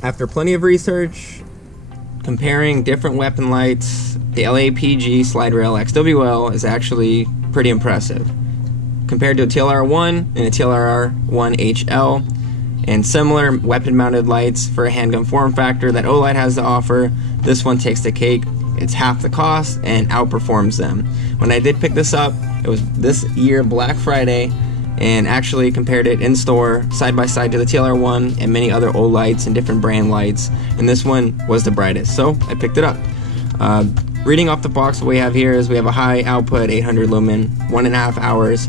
After plenty of research, comparing different weapon lights, the LAPG Slide Rail XWL is actually pretty impressive. Compared to a TLR-1 and a TLR-1 HL, and similar weapon-mounted lights for a handgun form factor that Olight has to offer, this one takes the cake. It's half the cost and outperforms them. When I did pick this up, it was this year Black Friday, and actually compared it in store side by side to the TLR-1 and many other Olights and different brand lights, and this one was the brightest, so I picked it up. Reading off the box, what we have here is we have a high output 800 lumen, 1.5 hours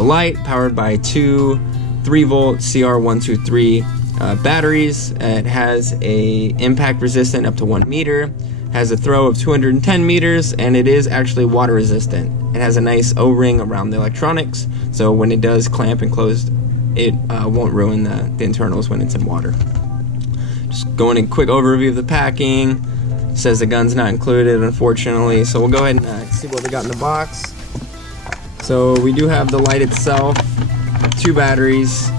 light, powered by two 3-volt CR123 batteries. It has a impact resistant up to 1 meter, has a throw of 210 meters, and it is actually water resistant. It has a nice O-ring around the electronics, so when it does clamp and close, it won't ruin the internals when it's in water. Just going a quick overview of the packing. It says the gun's not included, unfortunately, so we'll go ahead and see what we got in the box. So we do have the light itself, 2 batteries,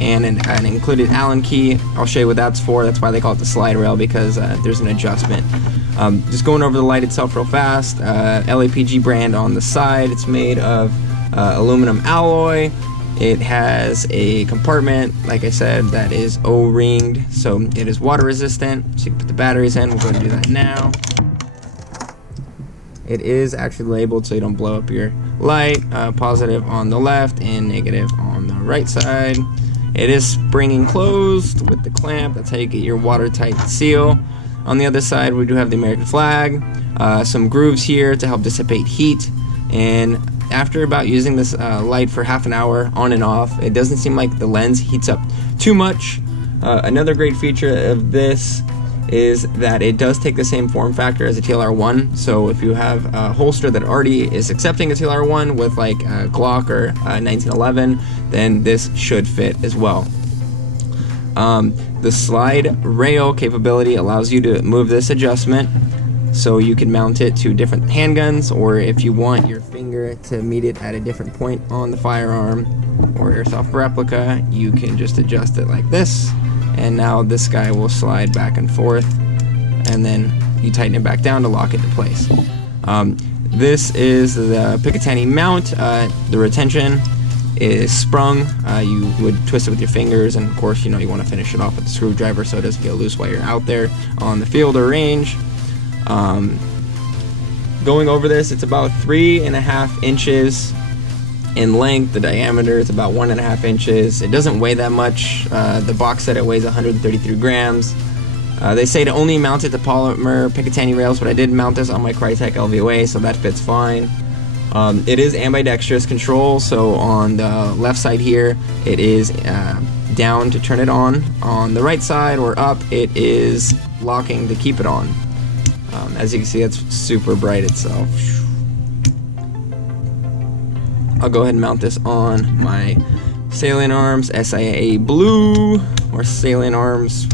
and an included Allen key. I'll show you what that's for. That's why they call it the slide rail, because there's an adjustment. Just going over the light itself real fast. LAPG brand on the side. It's made of aluminum alloy. It has a compartment, like I said, that is O-ringed, so it is water resistant. So you can put the batteries in. We'll go ahead and do that now. It is actually labeled so you don't blow up your light. Positive on the left and negative on the right side. It is springing closed with the clamp. That's how you get your watertight seal. On the other side, we do have the American flag. Some grooves here to help dissipate heat. And after about using this light for half an hour on and off, it doesn't seem like the lens heats up too much. Another great feature of this is that it does take the same form factor as a TLR-1, so if you have a holster that already is accepting a TLR-1 with like a Glock or a 1911, then this should fit as well. The slide rail capability allows you to move this adjustment, so you can mount it to different handguns, or if you want your finger to meet it at a different point on the firearm or airsoft replica, you can just adjust it like this. And now this guy will slide back and forth, and then you tighten it back down to lock it in place. This is the Picatinny mount. The retention is sprung. You would twist it with your fingers, and of course, you want to finish it off with a screwdriver so it doesn't get loose while you're out there on the field or range. Going over this, it's about 3.5 inches in length. The diameter is about 1.5 inches. It doesn't weigh that much. The box said it weighs 133 grams. They say to only mount it to polymer Picatinny rails, but I did mount this on my Crytek LVOA, so that fits fine. It is ambidextrous control, so on the left side here, it is down to turn it on. On the right side or up, it is locking to keep it on. As you can see, it's super bright itself. I'll go ahead and mount this on my Salient Arms SIA Blue, or Salient Arms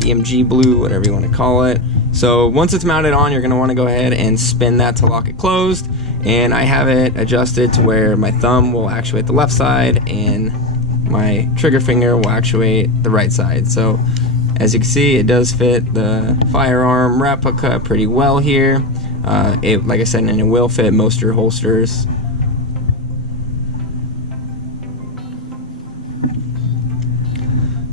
EMG Blue, whatever you want to call it. So once it's mounted on, you're going to want to go ahead and spin that to lock it closed. And I have it adjusted to where my thumb will actuate the left side and my trigger finger will actuate the right side. So as you can see, it does fit the firearm replica pretty well here. Like I said, and it will fit most of your holsters.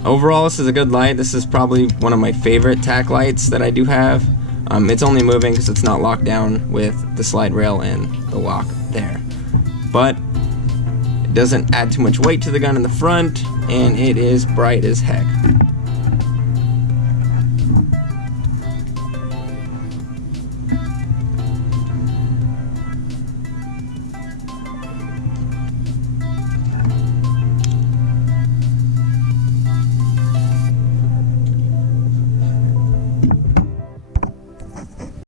Overall, this is a good light. This is probably one of my favorite tack lights that I do have. It's only moving because it's not locked down with the slide rail and the lock there. But it doesn't add too much weight to the gun in the front, and it is bright as heck.